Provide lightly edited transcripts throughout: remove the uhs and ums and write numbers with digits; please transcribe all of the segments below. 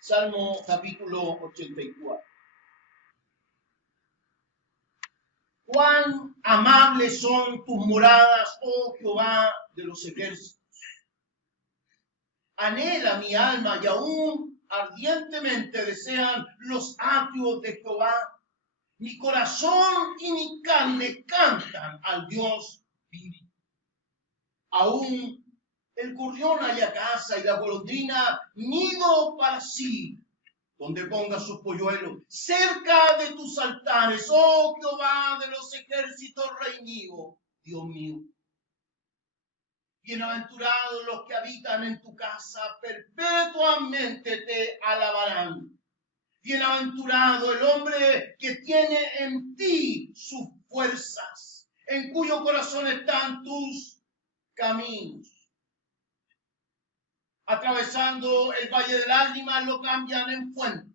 Salmo capítulo 84. Cuán amables son tus moradas, oh Jehová de los ejércitos. Anhela mi alma y aún ardientemente desean los atrios de Jehová. Mi corazón y mi carne cantan al Dios vivo. Aún el gorrión haya casa y la golondrina nido para sí, donde ponga sus polluelos, cerca de tus altares, oh Jehová de los ejércitos, Rey mío, Dios mío. Bienaventurados los que habitan en tu casa, perpetuamente te alabarán. Bienaventurado el hombre que tiene en ti sus fuerzas, en cuyo corazón están tus caminos. Atravesando el valle de lágrimas lo cambian en fuente.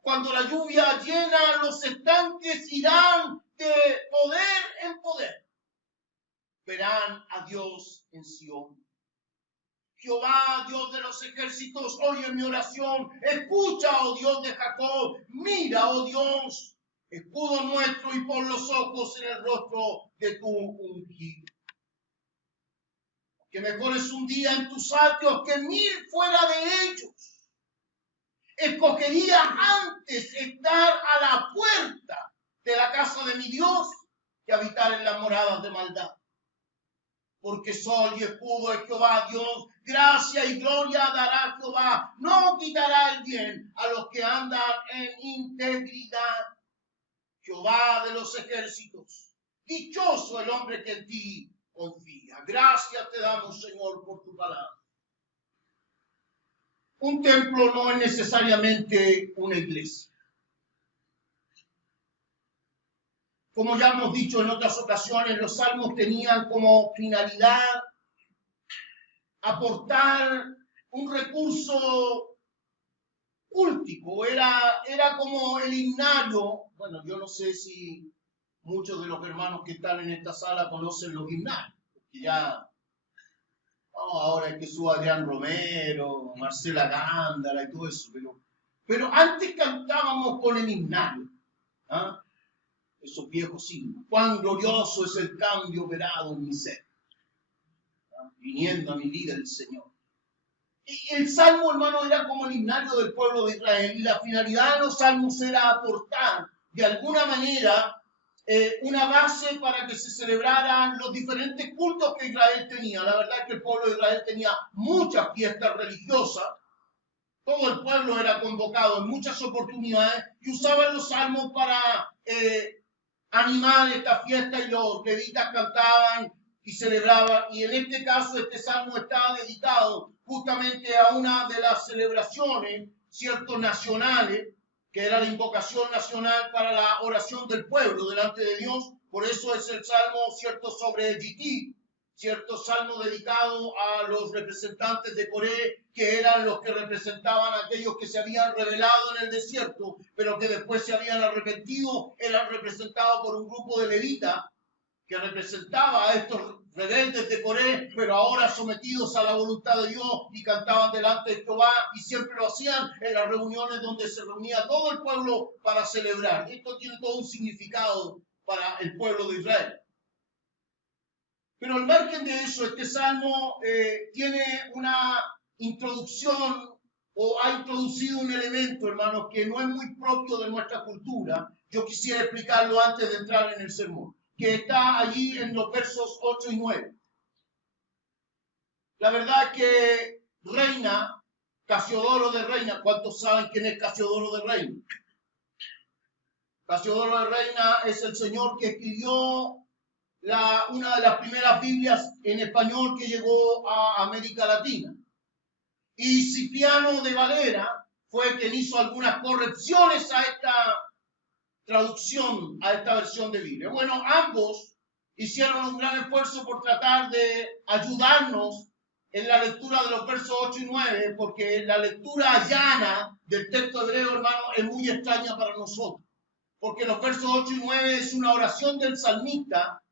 Cuando la lluvia llena los estanques irán de poder en poder. Verán a Dios en Sión. Jehová, Dios de los ejércitos, oye mi oración. Escucha, oh Dios de Jacob. Mira, oh Dios, escudo nuestro, y pon los ojos en el rostro de tu ungido. Que mejor es un día en tus atrios que 1000 fuera de ellos. Escogería antes estar a la puerta de la casa de mi Dios que habitar en las moradas de maldad. Porque sol y escudo es Jehová Dios, gracia y gloria dará Jehová. No quitará el bien a los que andan en integridad. Jehová de los ejércitos, dichoso el hombre que en ti confía. Gracias te damos, Señor, por tu palabra. Un templo no es necesariamente una iglesia. Como ya hemos dicho en otras ocasiones, los salmos tenían como finalidad aportar un recurso cúltico. Era como el himnario. Bueno, yo no sé si muchos de los hermanos que están en esta sala conocen los himnarios, porque ya ahora es que suba Adrián Romero, Marcela Gándara y todo eso, pero antes cantábamos con el himnario, ¿ah? Esos viejos himnos. Cuán glorioso es el cambio operado en mi ser, ¿ah? Viniendo a mi vida el Señor. Y el salmo, hermano, era como el himnario del pueblo de Israel, y la finalidad de los salmos era aportar de alguna manera una base para que se celebraran los diferentes cultos que Israel tenía. La verdad es que el pueblo de Israel tenía muchas fiestas religiosas. Todo el pueblo era convocado en muchas oportunidades y usaban los salmos para animar esta fiesta, y los levitas cantaban y celebraban. Y en este caso este salmo está dedicado justamente a una de las celebraciones, ciertos nacionales, que era la invocación nacional para la oración del pueblo delante de Dios. Por eso es el salmo, cierto, sobre Gití, cierto salmo dedicado a los representantes de Coré, que eran los que representaban a aquellos que se habían rebelado en el desierto, pero que después se habían arrepentido. Eran representados por un grupo de levitas que representaba a estos rebeldes de Coré, pero ahora sometidos a la voluntad de Dios, y cantaban delante de Jehová, y siempre lo hacían en las reuniones donde se reunía todo el pueblo para celebrar. Y esto tiene todo un significado para el pueblo de Israel. Pero al margen de eso, este salmo tiene una introducción, o ha introducido un elemento, hermanos, que no es muy propio de nuestra cultura. Yo quisiera explicarlo antes de entrar en el sermón, que está allí en los versos 8 y 9. La verdad es que Reina, Casiodoro de Reina, ¿cuántos saben quién es Casiodoro de Reina? Casiodoro de Reina es el señor que escribió una de las primeras Biblias en español que llegó a América Latina. Y Cipriano de Valera fue quien hizo algunas correcciones a esta traducción, a esta versión de Biblia. Bueno, ambos hicieron un gran esfuerzo por tratar de ayudarnos en la lectura de los versos 8 y 9, porque la lectura llana del texto hebreo, hermano, es muy extraña para nosotros. Porque los versos 8 y 9 es una oración del salmista.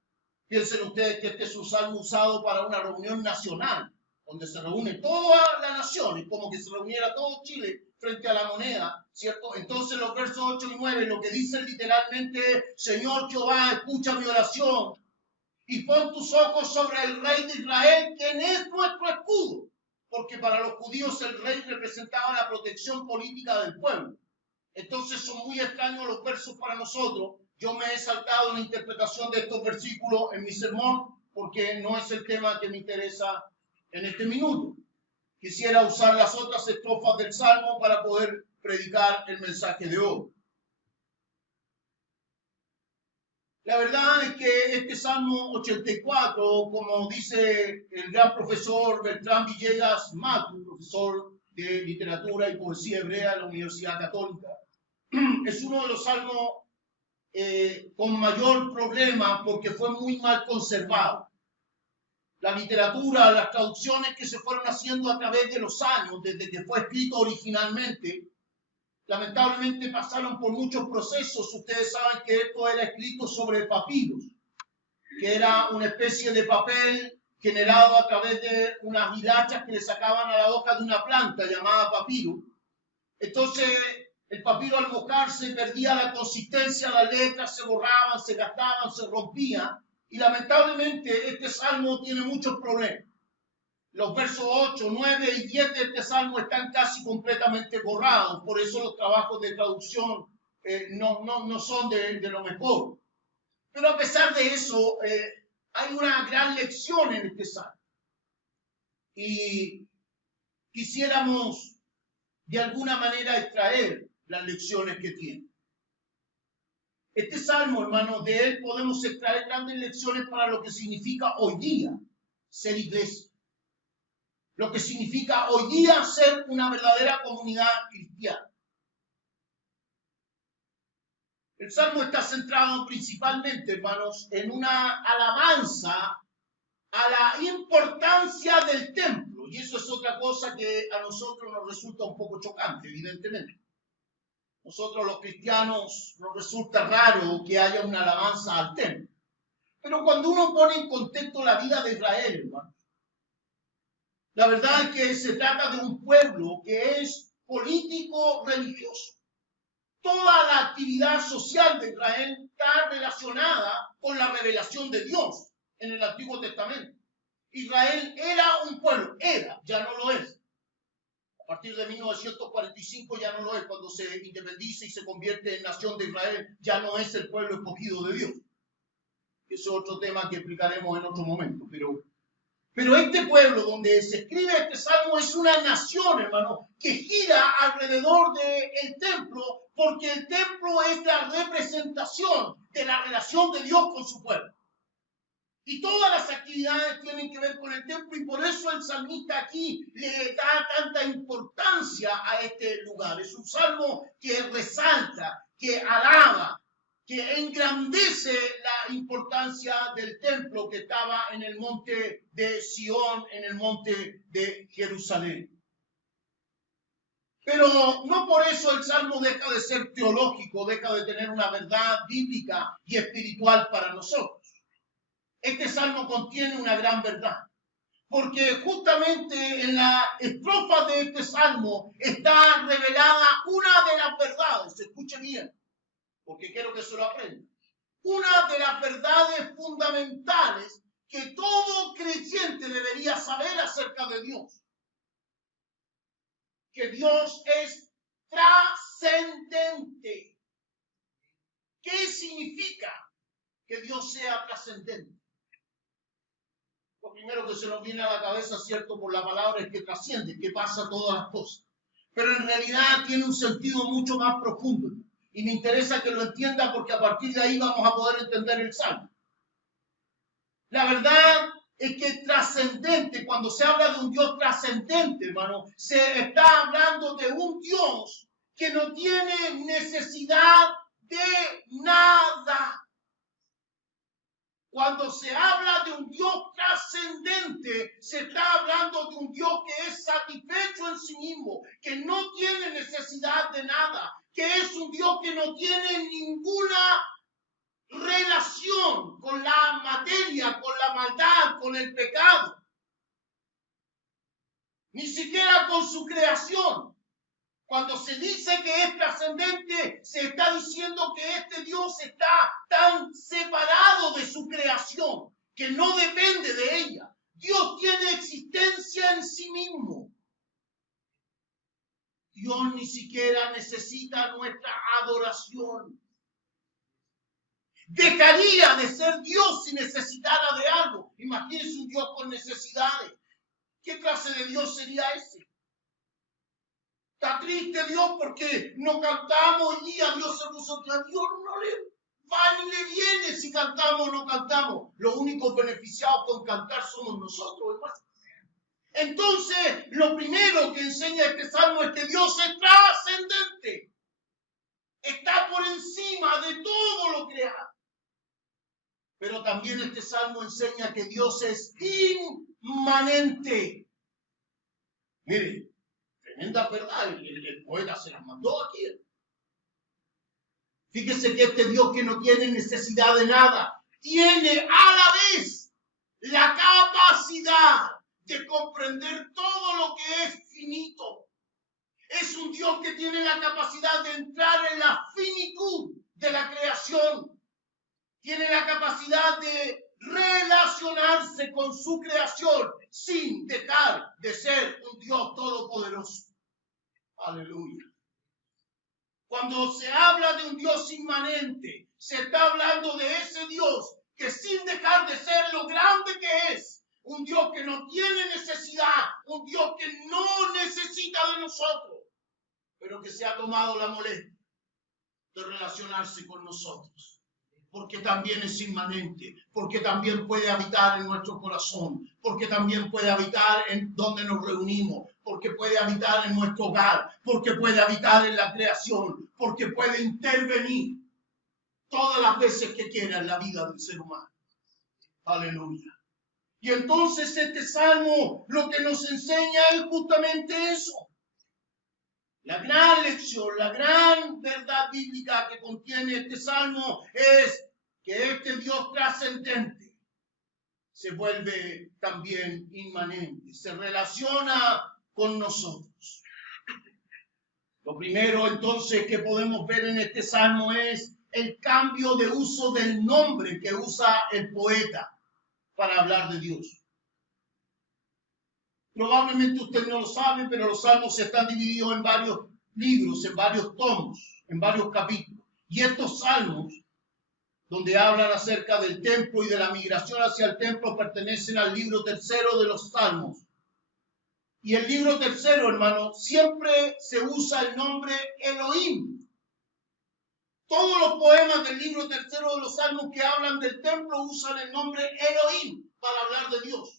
Piensen ustedes que este es un salmo usado para una reunión nacional, donde se reúne toda la nación, y como que se reuniera todo Chile frente a la moneda, ¿cierto? Entonces los versos 8 y 9, lo que dicen literalmente, Señor Jehová, escucha mi oración y pon tus ojos sobre el rey de Israel, quien es nuestro escudo. Porque para los judíos el rey representaba la protección política del pueblo. Entonces son muy extraños los versos para nosotros. Yo me he saltado la interpretación de estos versículos en mi sermón porque no es el tema que me interesa en este minuto. Quisiera usar las otras estrofas del Salmo para poder predicar el mensaje de hoy. La verdad es que este Salmo 84, como dice el gran profesor Bertrán Villegas Matu, profesor de literatura y poesía hebrea de la Universidad Católica, es uno de los salmos con mayor problema porque fue muy mal conservado. La literatura, las traducciones que se fueron haciendo a través de los años, desde que fue escrito originalmente, lamentablemente pasaron por muchos procesos. Ustedes saben que esto era escrito sobre papiros, que era una especie de papel generado a través de unas hilachas que le sacaban a la hoja de una planta llamada papiro. Entonces, el papiro al mojarse perdía la consistencia, las letras se borraban, se gastaban, se rompían. Y lamentablemente este salmo tiene muchos problemas. Los versos 8, 9 y 10 de este salmo están casi completamente borrados. Por eso los trabajos de traducción no son de lo mejor. Pero a pesar de eso, hay una gran lección en este salmo. Y quisiéramos de alguna manera extraer las lecciones que tiene. Este salmo, hermanos, de él podemos extraer grandes lecciones para lo que significa hoy día ser iglesia. Lo que significa hoy día ser una verdadera comunidad cristiana. El salmo está centrado principalmente, hermanos, en una alabanza a la importancia del templo. Y eso es otra cosa que a nosotros nos resulta un poco chocante, evidentemente. Nosotros los cristianos nos resulta raro que haya una alabanza al templo. Pero cuando uno pone en contexto la vida de Israel, hermano, la verdad es que se trata de un pueblo que es político-religioso. Toda la actividad social de Israel está relacionada con la revelación de Dios en el Antiguo Testamento. Israel era un pueblo, ya no lo es. A partir de 1945 ya no lo es. Cuando se independiza y se convierte en nación de Israel, ya no es el pueblo escogido de Dios. Eso es otro tema que explicaremos en otro momento. Pero este pueblo donde se escribe este salmo es una nación, hermano, que gira alrededor del templo, porque el templo es la representación de la relación de Dios con su pueblo. Y todas las actividades tienen que ver con el templo y por eso el salmista aquí le da tanta importancia a este lugar. Es un salmo que resalta, que alaba, que engrandece la importancia del templo que estaba en el monte de Sión, en el monte de Jerusalén. Pero no por eso el salmo deja de ser teológico, deja de tener una verdad bíblica y espiritual para nosotros. Este salmo contiene una gran verdad, porque justamente en la estrofa de este salmo está revelada una de las verdades, escuche bien, porque quiero que se lo aprenda, una de las verdades fundamentales que todo creyente debería saber acerca de Dios, que Dios es trascendente. ¿Qué significa que Dios sea trascendente? Lo primero que se nos viene a la cabeza, cierto, por la palabra es que trasciende, que pasa todas las cosas. Pero en realidad tiene un sentido mucho más profundo. Y me interesa que lo entienda porque a partir de ahí vamos a poder entender el salmo. La verdad es que trascendente, cuando se habla de un Dios trascendente, hermano, se está hablando de un Dios que no tiene necesidad de nada. Cuando se habla de un Dios trascendente, se está hablando de un Dios que es satisfecho en sí mismo, que no tiene necesidad de nada, que es un Dios que no tiene ninguna relación con la materia, con la maldad, con el pecado, ni siquiera con su creación. Cuando se dice que es trascendente, se está diciendo que este Dios está tan separado de su creación, que no depende de ella. Dios tiene existencia en sí mismo. Dios ni siquiera necesita nuestra adoración. Dejaría de ser Dios si necesitara de algo. Imagínense un Dios con necesidades. ¿Qué clase de Dios sería ese? Está triste Dios porque no cantamos hoy día. Dios se puso que a Dios no le va ni le viene si cantamos o no cantamos. Los únicos beneficiados con cantar somos nosotros, hermano. Entonces, lo primero que enseña este salmo es que Dios es trascendente. Está por encima de todo lo creado. Pero también este salmo enseña que Dios es inmanente. Mire, tremenda verdad, el poeta se las mandó aquí. Fíjese que este Dios que no tiene necesidad de nada, tiene a la vez la capacidad de comprender todo lo que es finito. Es un Dios que tiene la capacidad de entrar en la finitud de la creación. Tiene la capacidad de relacionarse con su creación sin dejar de ser un Dios todopoderoso. Aleluya. Cuando se habla de un Dios inmanente, se está hablando de ese Dios que sin dejar de ser lo grande que es, un Dios que no tiene necesidad, un Dios que no necesita de nosotros, pero que se ha tomado la molestia de relacionarse con nosotros. Porque también es inmanente, porque también puede habitar en nuestro corazón, porque también puede habitar en donde nos reunimos, porque puede habitar en nuestro hogar, porque puede habitar en la creación, porque puede intervenir todas las veces que quiera en la vida del ser humano. Aleluya. Y entonces este salmo lo que nos enseña es justamente eso. La gran lección, la gran verdad bíblica que contiene este salmo es que este Dios trascendente se vuelve también inmanente, se relaciona con nosotros. Lo primero entonces que podemos ver en este salmo es el cambio de uso del nombre que usa el poeta para hablar de Dios. Probablemente usted no lo sabe, pero los salmos están divididos en varios libros, en varios tomos, en varios capítulos. Y estos salmos, donde hablan acerca del templo y de la migración hacia el templo, pertenecen al libro tercero de los salmos. Y el libro tercero, hermano, siempre se usa el nombre Elohim. Todos los poemas del libro tercero de los salmos que hablan del templo usan el nombre Elohim para hablar de Dios.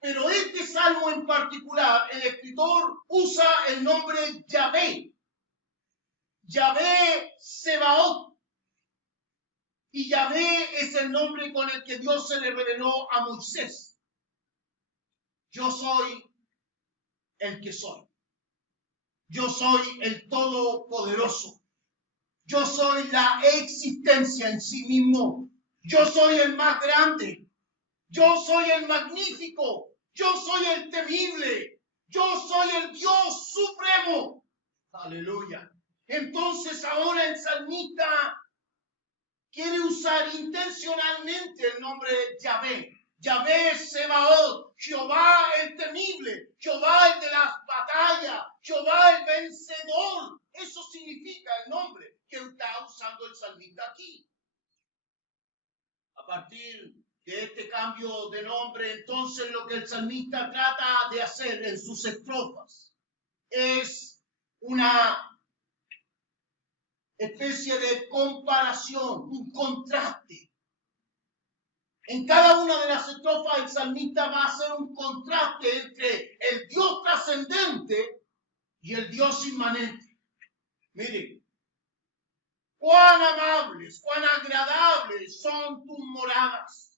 Pero este salmo en particular, el escritor usa el nombre Yahvé. Yahvé Sebaot. Y Yahvé es el nombre con el que Dios se le reveló a Moisés. Yo soy el que soy. Yo soy el Todopoderoso. Yo soy la existencia en sí mismo. Yo soy el más grande. Yo soy el magnífico. Yo soy el temible. Yo soy el Dios supremo. Aleluya. Entonces ahora el salmista quiere usar intencionalmente el nombre de Yahvé. Yahvé Sebaot, Jehová el temible, Jehová el de las batallas, Jehová el vencedor. Eso significa el nombre que está usando el salmista aquí. A partir de este cambio de nombre, entonces lo que el salmista trata de hacer en sus estrofas es una especie de comparación, un contraste. En cada una de las estrofas el salmista va a hacer un contraste entre el Dios trascendente y el Dios inmanente. Mire, cuán amables, cuán agradables son tus moradas,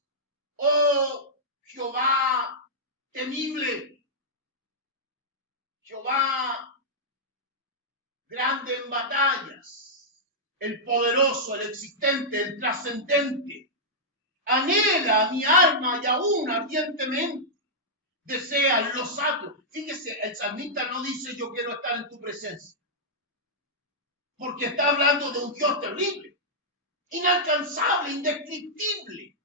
oh Jehová temible, Jehová grande en batallas, el poderoso, el existente, el trascendente. Anhela mi alma y aún ardientemente desea lo sacro. Fíjese, el salmista no dice yo quiero estar en tu presencia, porque está hablando de un Dios terrible, inalcanzable, indescriptible,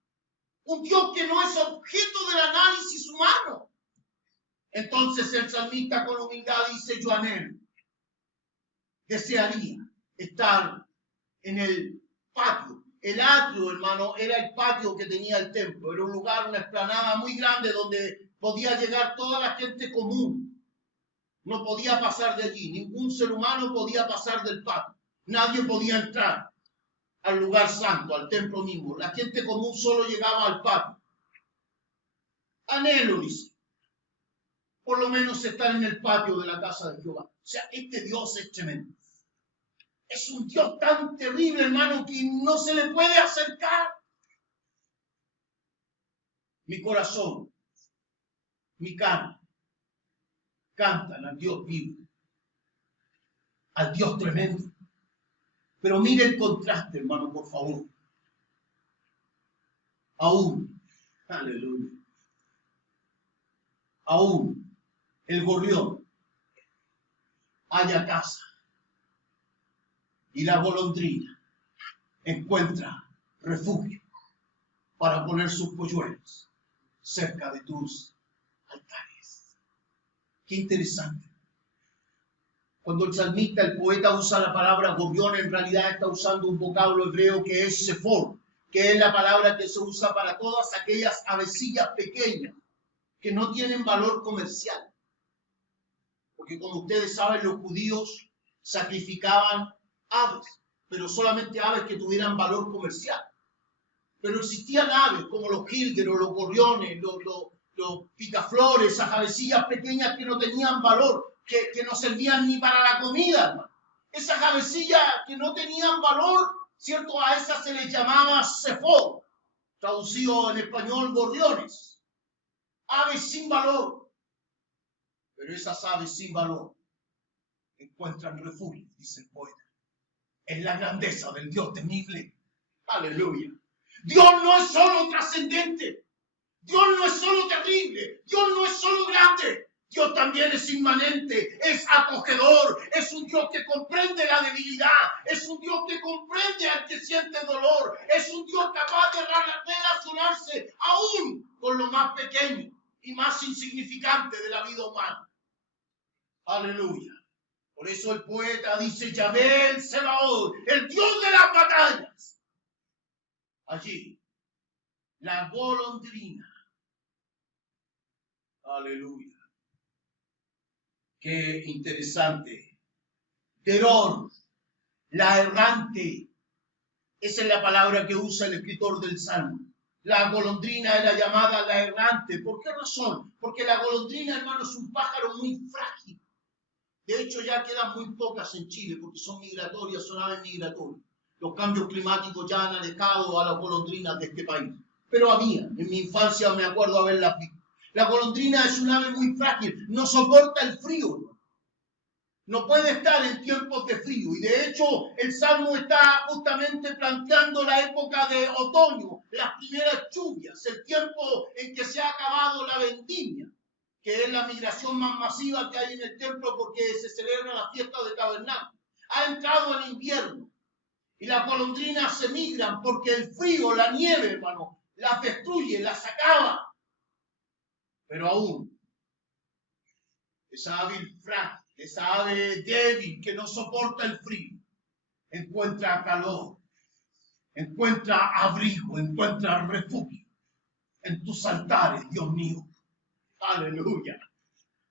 un Dios que no es objeto del análisis humano. Entonces el salmista con humildad dice, yo anhelo, desearía estar en el patio. El atrio, hermano, era el patio que tenía el templo. Era un lugar, una explanada muy grande donde podía llegar toda la gente común. No podía pasar de allí. Ningún ser humano podía pasar del patio. Nadie podía entrar al lugar santo, al templo mismo. La gente común solo llegaba al patio. Anhelo, dice, por lo menos estar en el patio de la casa de Jehová. O sea, este Dios es tremendo. Es un Dios tan terrible, hermano, que no se le puede acercar. Mi corazón, mi carne, cantan al Dios vivo, al Dios tremendo. Pero mire el contraste, hermano, por favor. Aún, aleluya, aún el gorrión halla casa y la golondrina encuentra refugio para poner sus polluelos cerca de tus altares. Qué interesante. Cuando el salmista, el poeta, usa la palabra gorrión, en realidad está usando un vocablo hebreo que es sefor, que es la palabra que se usa para todas aquellas avecillas pequeñas que no tienen valor comercial. Porque como ustedes saben, los judíos sacrificaban aves, pero solamente aves que tuvieran valor comercial. Pero existían aves como los jilgueros, los gorriones, los picaflores, esas avecillas pequeñas que no tenían valor, que no servían ni para la comida, hermano. Esas avecillas que no tenían valor, ¿cierto? A esas se les llamaba sefor, traducido en español gorriones. Aves sin valor. Pero esas aves sin valor encuentran refugio, dice el poeta. Es la grandeza del Dios temible. Aleluya. Dios no es solo trascendente. Dios no es solo terrible. Dios no es solo grande. Dios también es inmanente, es acogedor, es un Dios que comprende la debilidad, es un Dios que comprende al que siente dolor, es un Dios capaz de relacionarse aún con lo más pequeño y más insignificante de la vida humana. Aleluya. Por eso el poeta dice, Yahvé el Sebaot, el Dios de las batallas. Allí, la golondrina. Aleluya. Qué interesante. Terror, la errante. Esa es la palabra que usa el escritor del Salmo. La golondrina era llamada la errante. ¿Por qué razón? Porque la golondrina, hermano, es un pájaro muy frágil. De hecho, ya quedan muy pocas en Chile porque son migratorias, son aves migratorias. Los cambios climáticos ya han alejado a las golondrinas de este país. Pero había, en mi infancia me acuerdo haberlas visto. La golondrina es un ave muy frágil, no soporta el frío. No puede estar en tiempos de frío. Y de hecho, el Salmo está justamente planteando la época de otoño, las primeras lluvias, el tiempo en que se ha acabado la vendimia, que es la migración más masiva que hay en el templo porque se celebra la fiesta de tabernáculo. Ha entrado el invierno y las golondrinas se migran porque el frío, la nieve, hermano, las destruye, las acaba. Pero aún, esa ave frágil, esa ave débil que no soporta el frío, encuentra calor, encuentra abrigo, encuentra refugio en tus altares, Dios mío. Aleluya.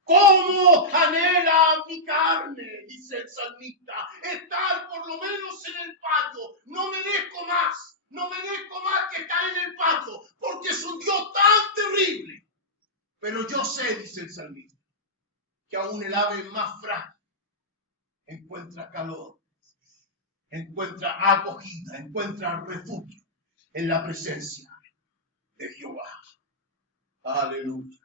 ¿Cómo anhela mi carne? Dice el salmista. Estar por lo menos en el patio. No merezco más. No merezco más que estar en el patio. Porque es un Dios tan terrible. Pero yo sé, dice el salmista, que aún el ave más frágil encuentra calor, encuentra acogida, encuentra refugio en la presencia de Jehová. Aleluya.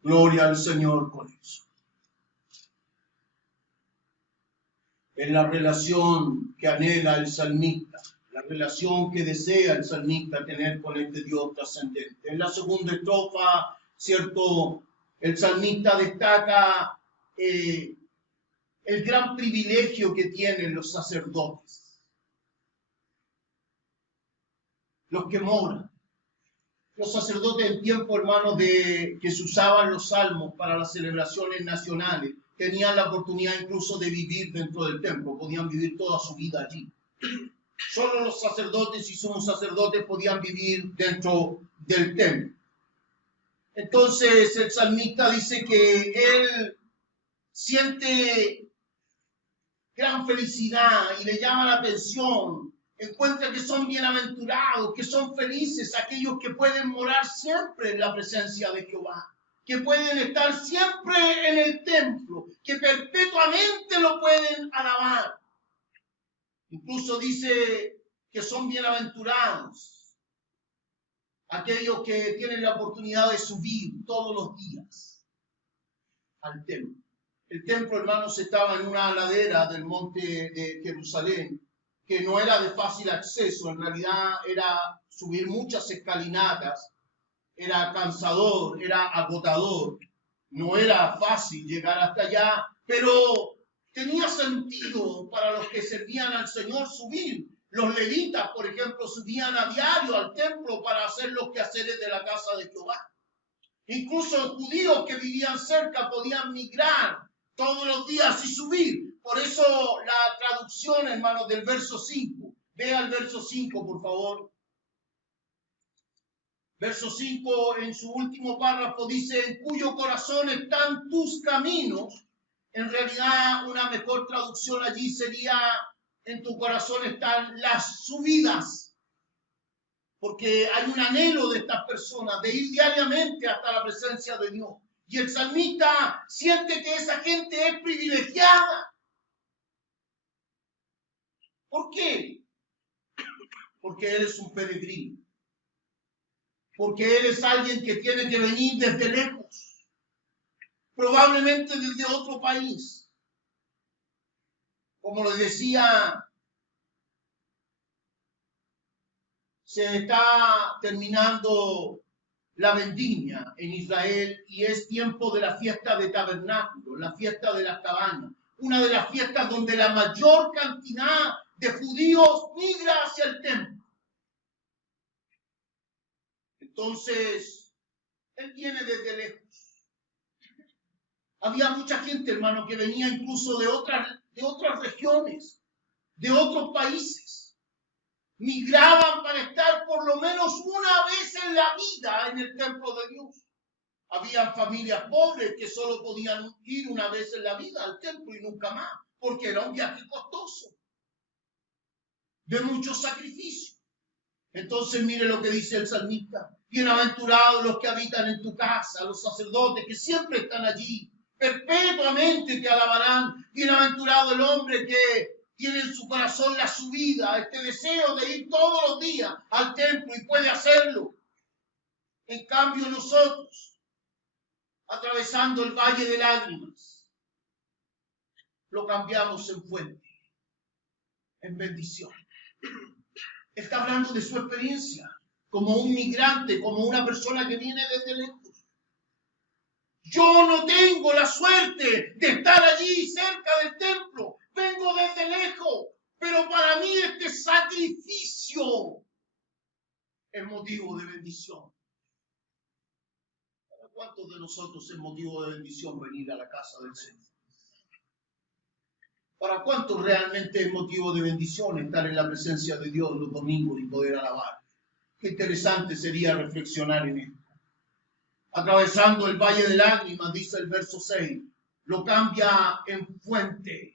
Gloria al Señor con eso. En la relación que anhela el salmista, la relación que desea el salmista tener con este Dios trascendente. En la segunda estrofa ¿cierto? El salmista destaca el gran privilegio que tienen los sacerdotes, los que moran. Los sacerdotes en tiempo, hermanos, de que se usaban los salmos para las celebraciones nacionales, tenían la oportunidad incluso de vivir dentro del templo, podían vivir toda su vida allí. Solo los sacerdotes y sumos sacerdotes podían vivir dentro del templo. Entonces el salmista dice que él siente gran felicidad y le llama la atención. Encuentra que son bienaventurados, que son felices aquellos que pueden morar siempre en la presencia de Jehová, que pueden estar siempre en el templo, que perpetuamente lo pueden alabar. Incluso dice que son bienaventurados aquellos que tienen la oportunidad de subir todos los días al templo. El templo, hermanos, estaba en una ladera del monte de Jerusalén, que no era de fácil acceso, en realidad era subir muchas escalinatas, era cansador, era agotador, no era fácil llegar hasta allá, pero tenía sentido para los que servían al Señor subir. Los levitas, por ejemplo, subían a diario al templo para hacer los quehaceres de la casa de Jehová. Incluso los judíos que vivían cerca podían migrar todos los días y subir. Por eso la traducción, hermanos, del verso 5. Vea el verso 5, por favor. Verso 5, en su último párrafo, dice: en cuyo corazón están tus caminos. En realidad, una mejor traducción allí sería: en tu corazón están las subidas. Porque hay un anhelo de estas personas de ir diariamente hasta la presencia de Dios. Y el salmista siente que esa gente es privilegiada. ¿Por qué? Porque él es un peregrino. Porque él es alguien que tiene que venir desde lejos. Probablemente desde otro país. Como les decía, se está terminando la vendimia en Israel y es tiempo de la fiesta de tabernáculo, la fiesta de las cabañas, una de las fiestas donde la mayor cantidad de judíos migra hacia el templo. Entonces, él viene desde lejos. Había mucha gente, hermano, que venía incluso de otras regiones, de otros países. Migraban para estar por lo menos una vez en la vida en el templo de Dios. Había familias pobres que solo podían ir una vez en la vida al templo y nunca más, porque era un viaje costoso, de mucho sacrificio. Entonces mire lo que dice el salmista: bienaventurados los que habitan en tu casa, los sacerdotes que siempre están allí, perpetuamente te alabarán. Bienaventurado el hombre que tiene en su corazón la subida, este deseo de ir todos los días al templo y puede hacerlo. En cambio nosotros, atravesando el valle de lágrimas, lo cambiamos en fuente, en bendición. Está hablando de su experiencia como un migrante, como una persona que viene desde lejos. Yo no tengo la suerte de estar allí cerca del templo. Vengo desde lejos, pero para mí este sacrificio es motivo de bendición. ¿Para cuántos de nosotros es motivo de bendición venir a la casa del Señor? ¿Para cuántos realmente es motivo de bendición estar en la presencia de Dios los domingos y poder alabar? Qué interesante sería reflexionar en esto. Atravesando el valle de lágrimas, dice el verso 6, lo cambia en fuente.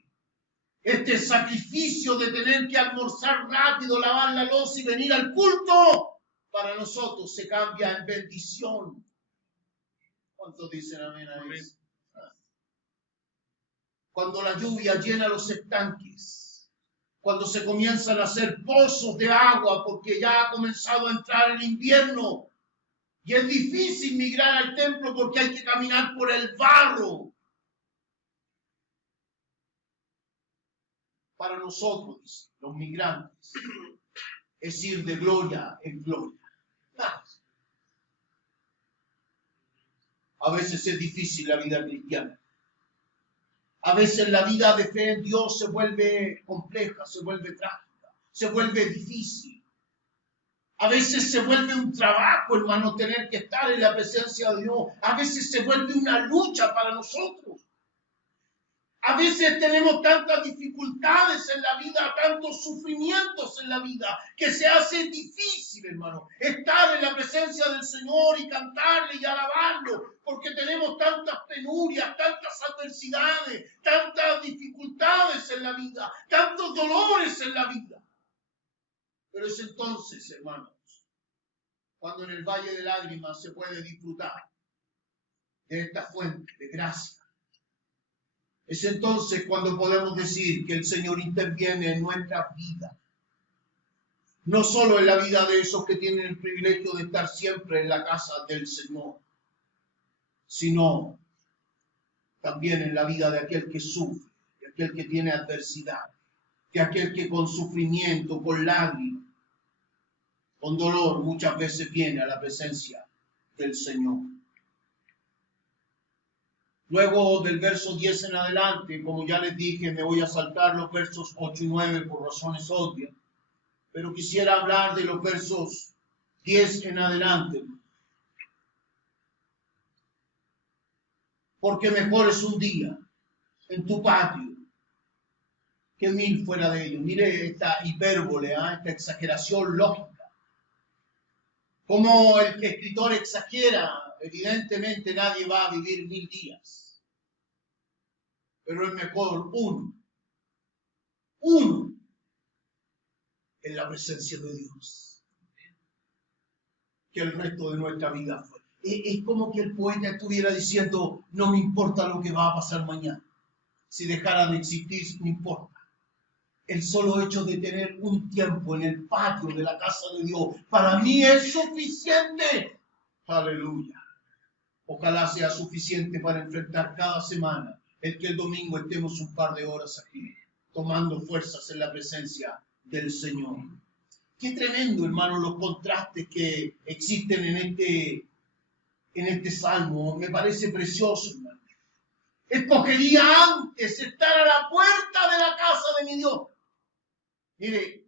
Este sacrificio de tener que almorzar rápido, lavar la loza y venir al culto, para nosotros se cambia en bendición. ¿Cuántos dicen amén a eso? Cuando la lluvia llena los estanques, cuando se comienzan a hacer pozos de agua porque ya ha comenzado a entrar el invierno y es difícil migrar al templo porque hay que caminar por el barro. Para nosotros, los migrantes, es ir de gloria en gloria. A veces es difícil la vida cristiana. A veces la vida de fe en Dios se vuelve compleja, se vuelve trágica, se vuelve difícil. A veces se vuelve un trabajo, hermano, tener que estar en la presencia de Dios. A veces se vuelve una lucha para nosotros. A veces tenemos tantas dificultades en la vida, tantos sufrimientos en la vida, que se hace difícil, hermano, estar en la presencia del Señor y cantarle y alabarlo, porque tenemos tantas penurias, tantas adversidades, tantas dificultades en la vida, tantos dolores en la vida. Pero es entonces, hermanos, cuando en el Valle de Lágrimas se puede disfrutar de esta fuente de gracia. Es entonces cuando podemos decir que el Señor interviene en nuestra vida. No solo en la vida de esos que tienen el privilegio de estar siempre en la casa del Señor, sino también en la vida de aquel que sufre, de aquel que tiene adversidad, de aquel que con sufrimiento, con lágrimas, con dolor, muchas veces viene a la presencia del Señor. Luego del verso 10 en adelante, como ya les dije, me voy a saltar los versos 8 y 9 por razones obvias, pero quisiera hablar de los versos 10 en adelante. Porque mejor es un día en tu patio que 1000 fuera de ellos. Mire esta hipérbole, esta exageración lógica. Como el escritor exagera, evidentemente nadie va a vivir 1000 días. Pero es mejor uno en la presencia de Dios, que el resto de nuestra vida fue. Es como que el poeta estuviera diciendo, no me importa lo que va a pasar mañana. Si dejara de existir, no importa. El solo hecho de tener un tiempo en el patio de la casa de Dios, para mí es suficiente. Aleluya. Ojalá sea suficiente para enfrentar cada semana el que el domingo estemos un par de horas aquí, tomando fuerzas en la presencia del Señor. Qué tremendo, hermano, los contrastes que existen en este salmo. Me parece precioso, hermano. Escogería antes estar a la puerta de la casa de mi Dios. Mire,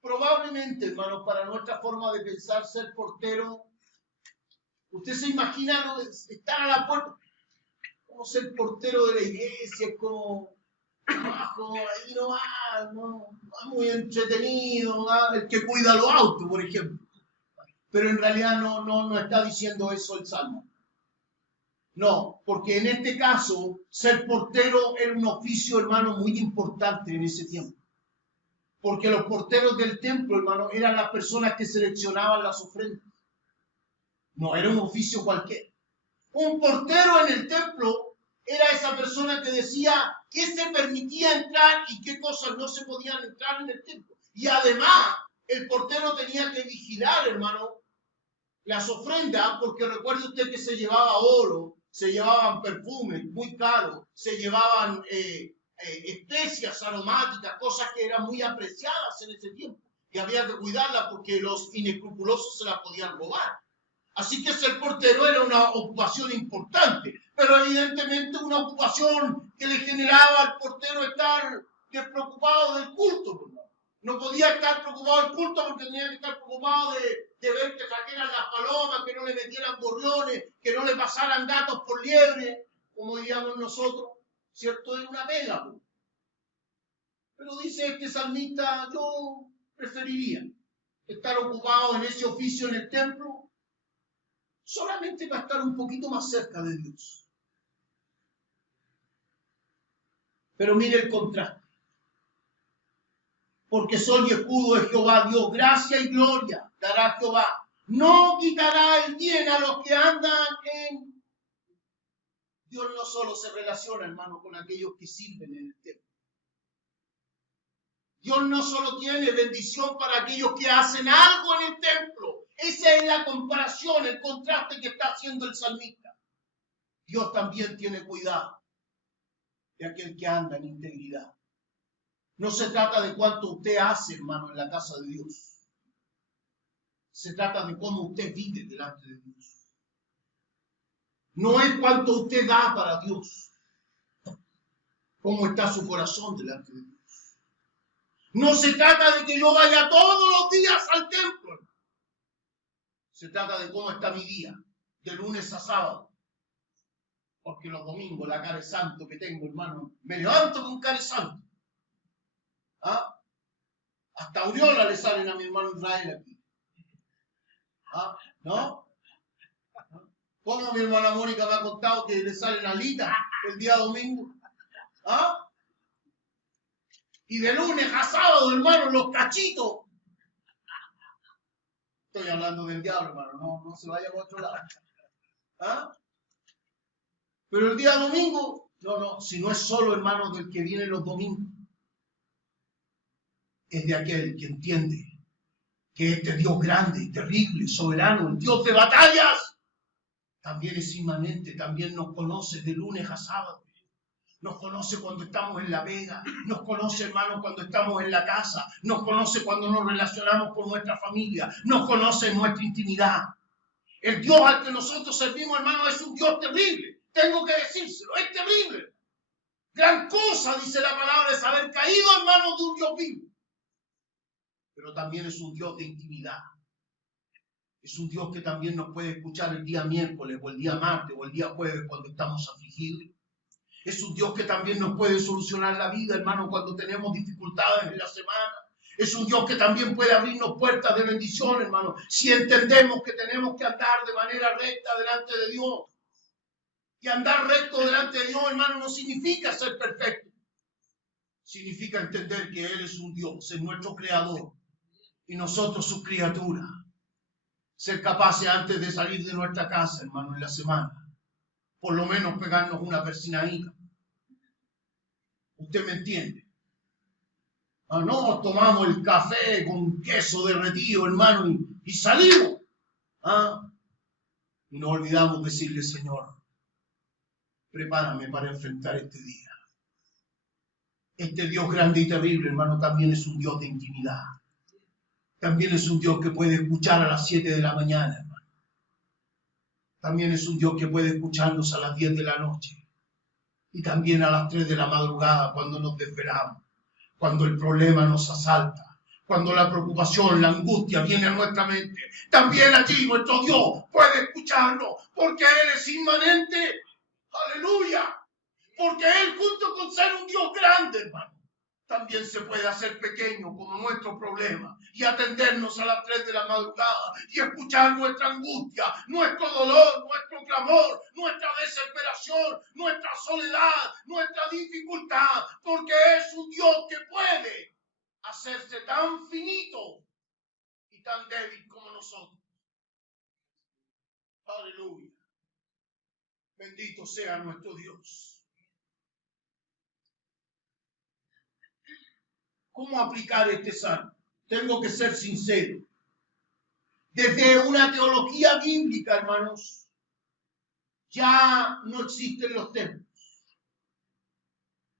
probablemente, hermano, para nuestra forma de pensar, ser portero, usted se imagina estar a la puerta, como ser portero de la iglesia, como ahí no, muy entretenido, el que cuida los autos, por ejemplo. Pero en realidad no está diciendo eso el Salmo. No, porque en este caso, ser portero era un oficio, hermano, muy importante en ese tiempo. Porque los porteros del templo, hermano, eran las personas que seleccionaban las ofrendas. No era un oficio cualquiera. Un portero en el templo era esa persona que decía qué se permitía entrar y qué cosas no se podían entrar en el templo. Y además, el portero tenía que vigilar, hermano, las ofrendas, porque recuerde usted que se llevaba oro, se llevaban perfumes muy caros, se llevaban especias aromáticas, cosas que eran muy apreciadas en ese tiempo, y había que cuidarlas porque los inescrupulosos se las podían robar. Así que ser portero era una ocupación importante, pero evidentemente una ocupación que le generaba al portero estar despreocupado del culto. No podía estar preocupado del culto porque tenía que estar preocupado de ver que trajeran las palomas, que no le metieran gorriones, que no le pasaran gatos por liebre, como diríamos nosotros, ¿cierto? Era una pega. Pero dice este salmista, yo preferiría estar ocupado en ese oficio en el templo solamente para estar un poquito más cerca de Dios. Pero mire el contraste. Porque sol y escudo es Jehová Dios, gracia y gloria dará Jehová. No quitará el bien a los que andan en... Dios no solo se relaciona, hermano, con aquellos que sirven en el templo. Dios no solo tiene bendición para aquellos que hacen algo en el templo. Esa es la comparación, el contraste que está haciendo el salmista. Dios también tiene cuidado de aquel que anda en integridad. No se trata de cuánto usted hace, hermano, en la casa de Dios. Se trata de cómo usted vive delante de Dios. No es cuánto usted da para Dios. Cómo está su corazón delante de Dios. No se trata de que yo vaya todos los días al templo. Se trata de cómo está mi día, de lunes a sábado. Porque los domingos, la cara de santo que tengo, hermano, me levanto con cara de santo. ¿Ah? Hasta aureola le salen a mi hermano Israel aquí. ¿Ah? ¿No? ¿Cómo mi hermana Mónica me ha contado que le salen alitas el día domingo? ¿Ah? Y de lunes a sábado, hermano, los cachitos. Estoy hablando del diablo, hermano, no se vaya por otro lado. ¿Ah? Pero el día domingo, no, si no es solo, hermano, del que viene los domingos, es de aquel que entiende que este Dios grande, terrible, soberano, el Dios de batallas, también es inmanente, también nos conoce de lunes a sábado. Nos conoce cuando estamos en la vega, nos conoce, hermano, cuando estamos en la casa, nos conoce cuando nos relacionamos con nuestra familia, nos conoce en nuestra intimidad. El Dios al que nosotros servimos, hermano, es un Dios terrible. Tengo que decírselo, es terrible. Gran cosa, dice la palabra, es haber caído en manos de un Dios vivo. Pero también es un Dios de intimidad. Es un Dios que también nos puede escuchar el día miércoles, o el día martes, o el día jueves cuando estamos afligidos. Es un Dios que también nos puede solucionar la vida, hermano, cuando tenemos dificultades en la semana. Es un Dios que también puede abrirnos puertas de bendición, hermano, si entendemos que tenemos que andar de manera recta delante de Dios. Y andar recto delante de Dios, hermano, no significa ser perfecto. Significa entender que Él es un Dios, es nuestro creador, y nosotros sus criaturas. Ser capaces antes de salir de nuestra casa, hermano, en la semana, por lo menos pegarnos una persinadita. ¿Usted me entiende? No tomamos el café con queso derretido, hermano, y salimos. Y nos olvidamos decirle, Señor, prepárame para enfrentar este día. Este Dios grande y terrible, hermano, también es un Dios de intimidad. También es un Dios que puede escuchar a las 7 de la mañana, hermano. También es un Dios que puede escucharnos a las 10 de la noche. Y también a las 3 de la madrugada cuando nos desvelamos, cuando el problema nos asalta, cuando la preocupación, la angustia viene a nuestra mente. También allí nuestro Dios puede escucharnos, porque Él es inmanente. ¡Aleluya! Porque Él, junto con ser un Dios grande, hermano, también se puede hacer pequeño como nuestro problema y atendernos a las 3 de la madrugada y escuchar nuestra angustia, nuestro dolor, nuestro clamor, nuestra desesperación, nuestra soledad, nuestra dificultad, porque es un Dios que puede hacerse tan finito y tan débil como nosotros. Aleluya. Bendito sea nuestro Dios. ¿Cómo aplicar este salmo? Tengo que ser sincero. Desde una teología bíblica, hermanos, ya no existen los templos.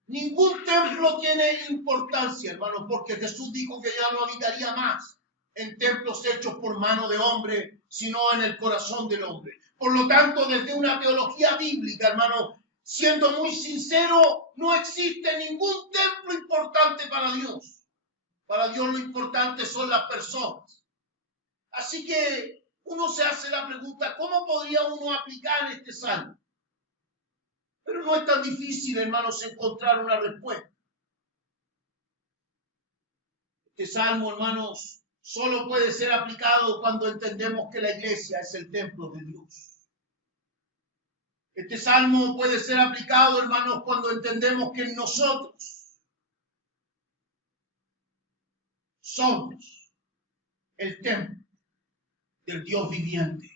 Ningún templo tiene importancia, hermanos, porque Jesús dijo que ya no habitaría más en templos hechos por mano de hombre, sino en el corazón del hombre. Por lo tanto, desde una teología bíblica, hermanos, siendo muy sincero, no existe ningún templo importante para Dios. Para Dios lo importante son las personas. Así que uno se hace la pregunta, ¿cómo podría uno aplicar este salmo? Pero no es tan difícil, hermanos, encontrar una respuesta. Este salmo, hermanos, solo puede ser aplicado cuando entendemos que la iglesia es el templo de Dios. Este salmo puede ser aplicado, hermanos, cuando entendemos que nosotros somos el templo del Dios viviente,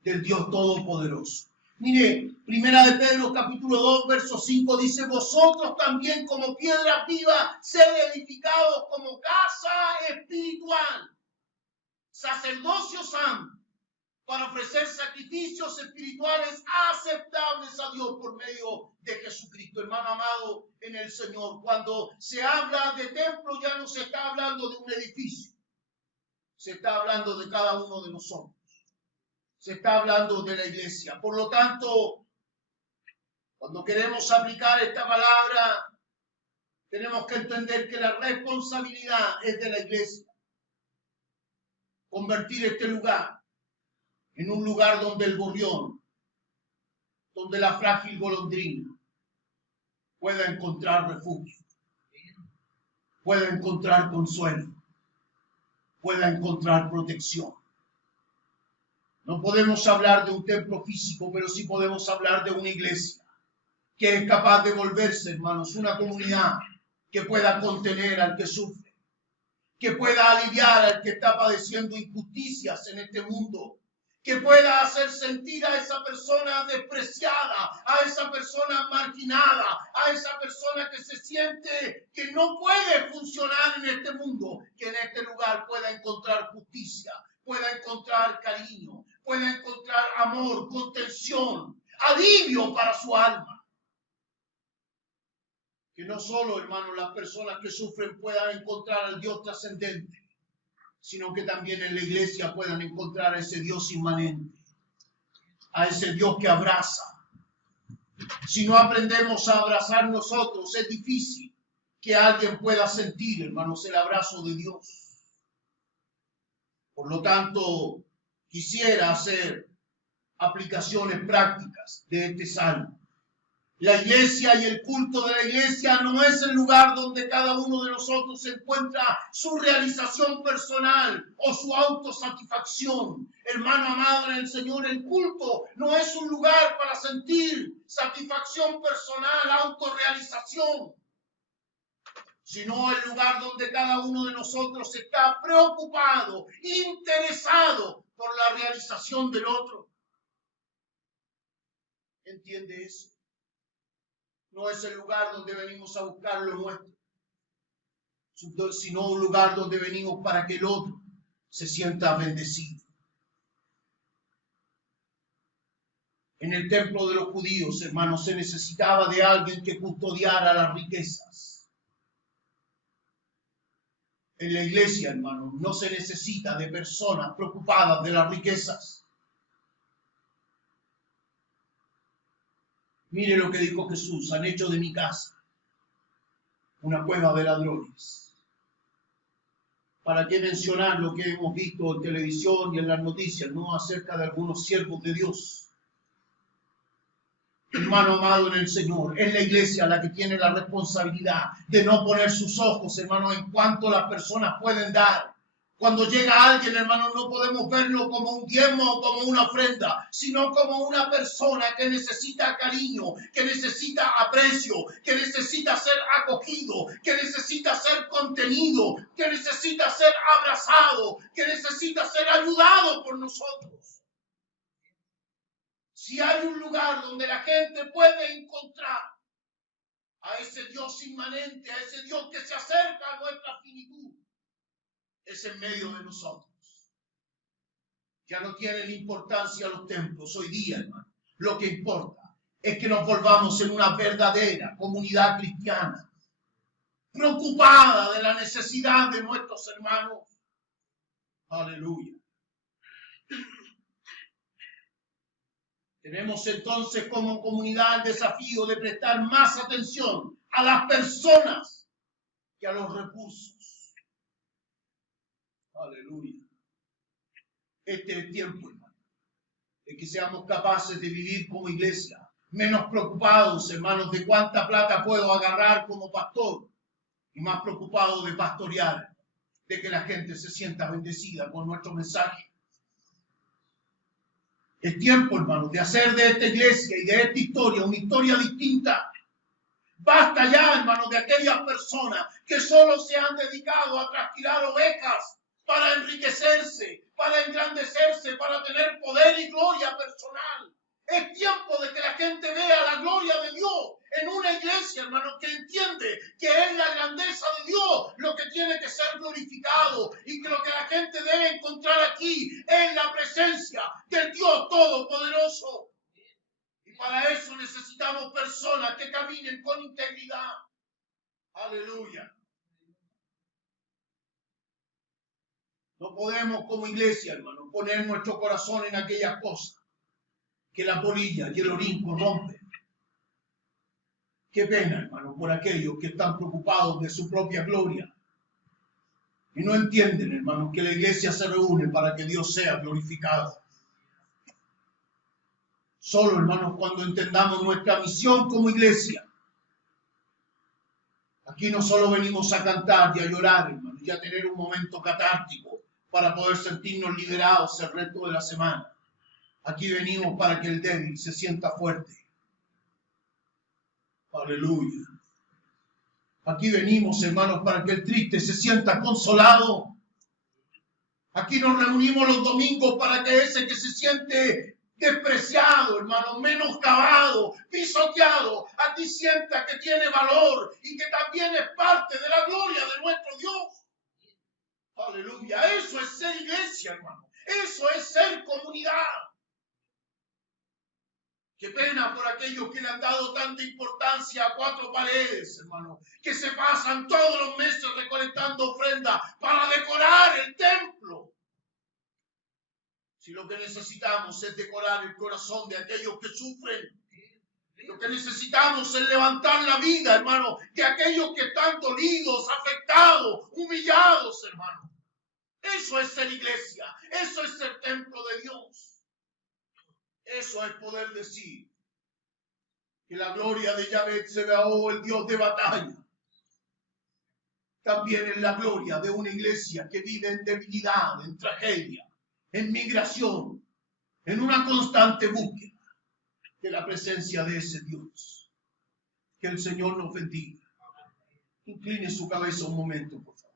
del Dios todopoderoso. Mire, Primera de Pedro capítulo 2, verso 5 dice, vosotros también como piedras vivas, sed edificados como casa espiritual, sacerdocio santo, para ofrecer sacrificios espirituales aceptables a Dios por medio de Jesucristo. Hermano amado en el Señor, cuando se habla de templo ya no se está hablando de un edificio, se está hablando de cada uno de nosotros. Se está hablando de la iglesia. Por lo tanto, cuando queremos aplicar esta palabra, tenemos que entender que la responsabilidad es de la iglesia. Convertir este lugar en un lugar donde el gorrión, donde la frágil golondrina pueda encontrar refugio, pueda encontrar consuelo, pueda encontrar protección. No podemos hablar de un templo físico, pero sí podemos hablar de una iglesia que es capaz de volverse, hermanos, una comunidad que pueda contener al que sufre, que pueda aliviar al que está padeciendo injusticias en este mundo, que pueda hacer sentir a esa persona despreciada, a esa persona marginada, a esa persona que se siente que no puede funcionar en este mundo, que en este lugar pueda encontrar justicia, pueda encontrar cariño, pueda encontrar amor, contención, alivio para su alma. Que no solo, hermanos, las personas que sufren puedan encontrar al Dios trascendente, sino que también en la iglesia puedan encontrar a ese Dios inmanente, a ese Dios que abraza. Si no aprendemos a abrazar nosotros, es difícil que alguien pueda sentir, hermanos, el abrazo de Dios. Por lo tanto, quisiera hacer aplicaciones prácticas de este salmo. La iglesia y el culto de la iglesia no es el lugar donde cada uno de nosotros encuentra su realización personal o su autosatisfacción. Hermano amado en el Señor, el culto no es un lugar para sentir satisfacción personal, autorrealización, sino el lugar donde cada uno de nosotros está preocupado, interesado por la realización del otro. ¿Entiende eso? No es el lugar donde venimos a buscar lo nuestro, sino un lugar donde venimos para que el otro se sienta bendecido. En el templo de los judíos, hermanos, se necesitaba de alguien que custodiara las riquezas. En la iglesia, hermanos, no se necesita de personas preocupadas de las riquezas. Mire lo que dijo Jesús: han hecho de mi casa una cueva de ladrones. ¿Para qué mencionar lo que hemos visto en televisión y en las noticias, no, acerca de algunos siervos de Dios? Hermano amado en el Señor, es la iglesia la que tiene la responsabilidad de no poner sus ojos, hermano, en cuanto las personas pueden dar. Cuando llega alguien, hermano, no podemos verlo como un diezmo o como una ofrenda, sino como una persona que necesita cariño, que necesita aprecio, que necesita ser acogido, que necesita ser contenido, que necesita ser abrazado, que necesita ser ayudado por nosotros. Si hay un lugar donde la gente puede encontrar a ese Dios inmanente, a ese Dios que se acerca a nuestra finitud, es en medio de nosotros. Ya no tienen importancia los templos hoy día, hermano. Lo que importa es que nos volvamos en una verdadera comunidad cristiana, preocupada de la necesidad de nuestros hermanos. Aleluya. Tenemos entonces como comunidad el desafío de prestar más atención a las personas que a los recursos. Aleluya. Este es el tiempo, hermano, de que seamos capaces de vivir como iglesia, menos preocupados, hermanos, de cuánta plata puedo agarrar como pastor, y más preocupados de pastorear, de que la gente se sienta bendecida con nuestro mensaje. Es tiempo, hermanos, de hacer de esta iglesia y de esta historia una historia distinta. Basta ya, hermanos, de aquellas personas que solo se han dedicado a trasquilar ovejas para enriquecerse, para engrandecerse, para tener poder y gloria personal. Es tiempo de que la gente vea la gloria de Dios en una iglesia, hermanos, que entiende que es la grandeza de Dios lo que tiene que ser glorificado y que lo que la gente debe encontrar aquí es la presencia del Dios Todopoderoso. Y para eso necesitamos personas que caminen con integridad. Aleluya. No podemos como iglesia, hermano, poner nuestro corazón en aquellas cosas que la polilla y el orín corrompen. Qué pena, hermano, por aquellos que están preocupados de su propia gloria y no entienden, hermano, que la iglesia se reúne para que Dios sea glorificado. Solo, hermanos, cuando entendamos nuestra misión como iglesia. Aquí no solo venimos a cantar y a llorar, hermano, y a tener un momento catártico para poder sentirnos liberados el resto de la semana. Aquí venimos para que el débil se sienta fuerte. Aleluya. Aquí venimos, hermanos, para que el triste se sienta consolado. Aquí nos reunimos los domingos para que ese que se siente despreciado, hermano, menoscabado, pisoteado, aquí sienta que tiene valor y que también es parte de la gloria de nuestro Dios. Aleluya. Eso es ser iglesia, hermano. Eso es ser comunidad. Qué pena por aquellos que le han dado tanta importancia a cuatro paredes, hermano, que se pasan todos los meses recolectando ofrendas para decorar el templo. Si lo que necesitamos es decorar el corazón de aquellos que sufren, lo que necesitamos es levantar la vida, hermano, de aquellos que están dolidos, afectados, humillados, hermano. Eso es ser iglesia, eso es ser templo de Dios. Eso es poder decir que la gloria de Yahvé Sebaot, el Dios de batalla, también es la gloria de una iglesia que vive en debilidad, en tragedia, en migración, en una constante búsqueda de la presencia de ese Dios. Que el Señor nos bendiga. Incline su cabeza un momento, por favor.